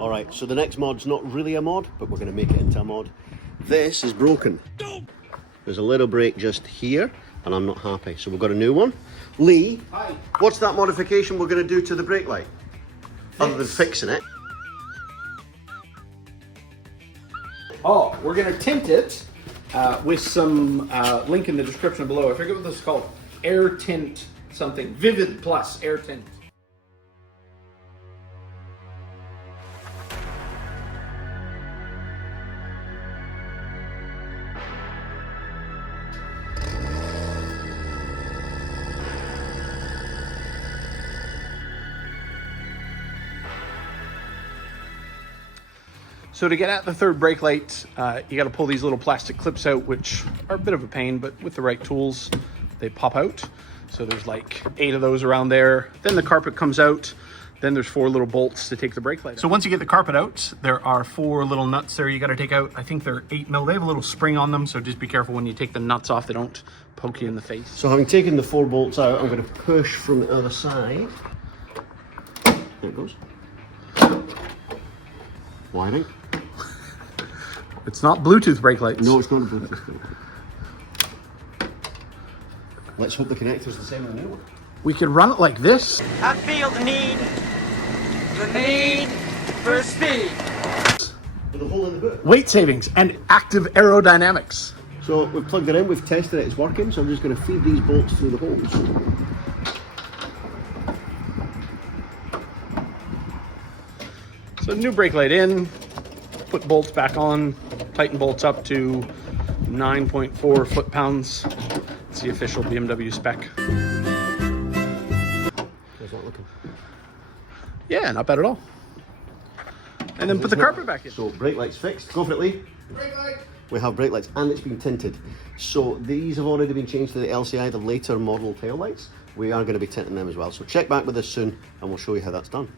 All right, so the next mod's not really a mod, but we're going to make it into a mod. This is broken. There's a little break just here, and I'm not happy, so we've got a new one. Lee, Hi. what's that modification we're going to do to the brake light? Other than fixing it. Oh, we're gonna tint it with some link in the description below. I forget what this is called. Air tint something. Vivid Plus air tint. So to get at the third brake light, you got to pull these little plastic clips out, which are a bit of a pain, but with the right tools, they pop out. So there's like 8 of those around there. Then the carpet comes out. Then there's 4 little bolts to take the brake light out. So once you get the carpet out, there are 4 little nuts there you got to take out. I think they're 8 mil. They have a little spring on them, so just be careful when you take the nuts off. They don't poke you in the face. So having taken the 4 bolts out, I'm going to push from the other side. There it goes. Wiring. It's not Bluetooth brake lights. No, it's not a Bluetooth brake light. Let's hope the connector's the same in the new one. We could run it like this. I feel the need for speed. With a hole in the boot. Weight savings and active aerodynamics. So we've plugged it in, we've tested it, it's working, so I'm just going to feed these bolts through the holes. So new brake light in, put bolts back on, tighten bolts up to 9.4 foot-pounds. It's the official BMW spec. How's that looking? Yeah, not bad at all. And then put the carpet back in. So brake lights fixed. Go for it, Lee. Brake light. We have brake lights and it's been tinted. So these have already been changed to the LCI, the later model tail lights. We are going to be tinting them as well. So check back with us soon and we'll show you how that's done.